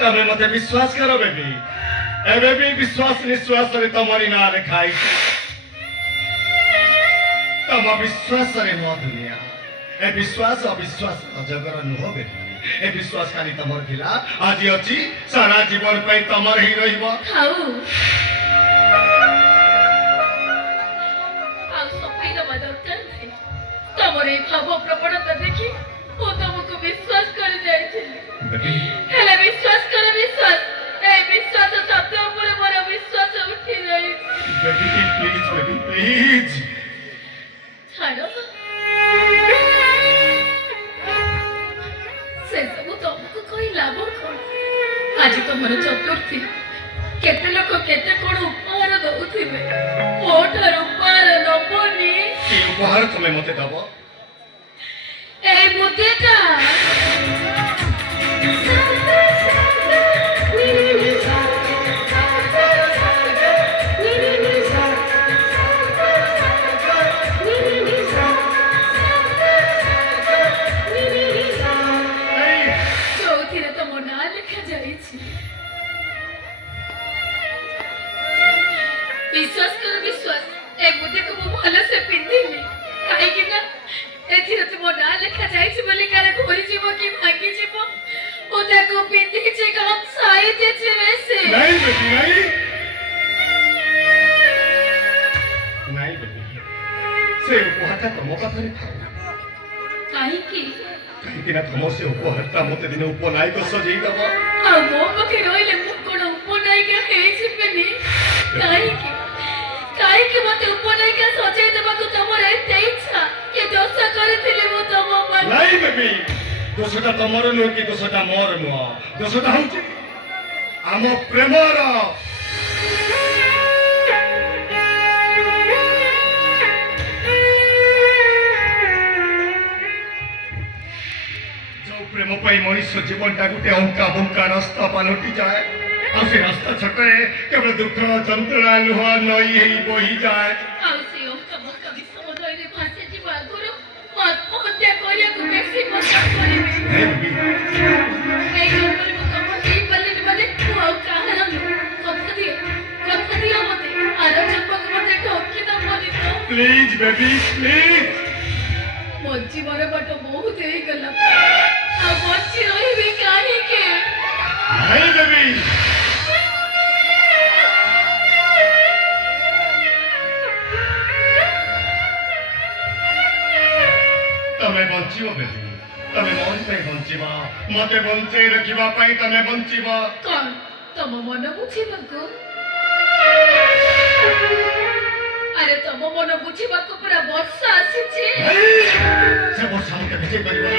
तमे मते विश्वास करो बेबी एबे भी विश्वास निश्वास रे तमरी ना लिखाई तम विश्वास रे मो दुनिया ए विश्वास अविश्वास अजगर नुह बेबी ए विश्वास खाली तमर थिला आज अछि सारा जीवन पे तमर ही रहिबो खाऊ आ सफाई दबा दरकार नहीं तमर ए भाव प्रवणता देखि ओ तुमको विश्वास कर जाय छिली बेबी हेले विश्वास कर विश्वास ए विश्वास शब्द ऊपर मोर विश्वास उठी जाय बेबी प्लीज छाड़ो से सब तुमको कोई लाभ कौन आज तुमर चतुर्थी केते लोक केते कोन उपहार दउथिबे मोठर उपहार नबनी की उपहार तुमे मते दबो এই বুদ্ধিটা চৌথিরে তো মো না লেখা যাইছি বিশ্বাস কর বিশ্বাস এই বুদ্ধিকে মো ভালো সে পিন্ধিনি কাইকি না এথিরে তো মো না লেখা যাইছি বলি কারে ঘুরি যাব কি ভাগি যাব ও দেখো পিন্ধিছে কাম সাইতেছে বেশি नहीं बेबी नहीं बेबी से उपहारटा तम पाखरे थाउ কাইকি कहीं ना तम से उपहारटा मते दिन उपनायक सजेई दबो आ মো পাখে রইলে মু কোন উপনায়িকা হেইছিবেনি কাইকি কাইকি মতে উপনায়িকা সজাই দেবাকু তোমার এতে ইচ্ছা কে দোষ করিଥିଲି মু তম পাখে नहीं बेबी दोषटा तमर नुह कि दोषटा मोर नुह दोषटा हउची आम प्रेमर जो प्रेम पाई मनुष्य जीवनटा गोटे अंका बंका रास्ता पालटी जाए और से रास्ता छकरे केवल दुख जंत्रणा लुह नई हेई बही जाए ଆଉ ସେ ଅଙ୍କା ସମୁଦ୍ରରେ ଭାସି ଯିବା ଆଗରୁ ଆତ୍ମହତ୍ୟା କରିବାକୁ ବେଶୀ ପସନ୍ଦ କରିବେ नहीं बेबी এই ଜନ୍ମରେ ମୁଁ ତମ ଦେଇପାରିଲିନି ମାନେ ମୁଁ ଆଉ କାହାର ନୁହଁ କଥା ଦିଅ ମତେ ଆର ଜନ୍ମକୁ ମତେ ଠକି ଦବନି ତ प्लीज बेबी प्लीज ମୋ ଜୀବନ ବାଟ ବହୁତ ହେଇଗଲା ଆଉ ବଞ୍ଚି ରହିବି କାହିଁକି नहीं बेबी तमे बंचिबो बेबी तमे मन पे बंचिबो मते बंचे रखिबा पई तमे बंचिबो କଣ ତମ ମନ ବୁଝିବାକୁ ଆରେ ତମ ମନ ବୁଝିବାକୁ ପୁରା ବର୍ଷା ଆସିଛି से वर्षा मते विजय करिबो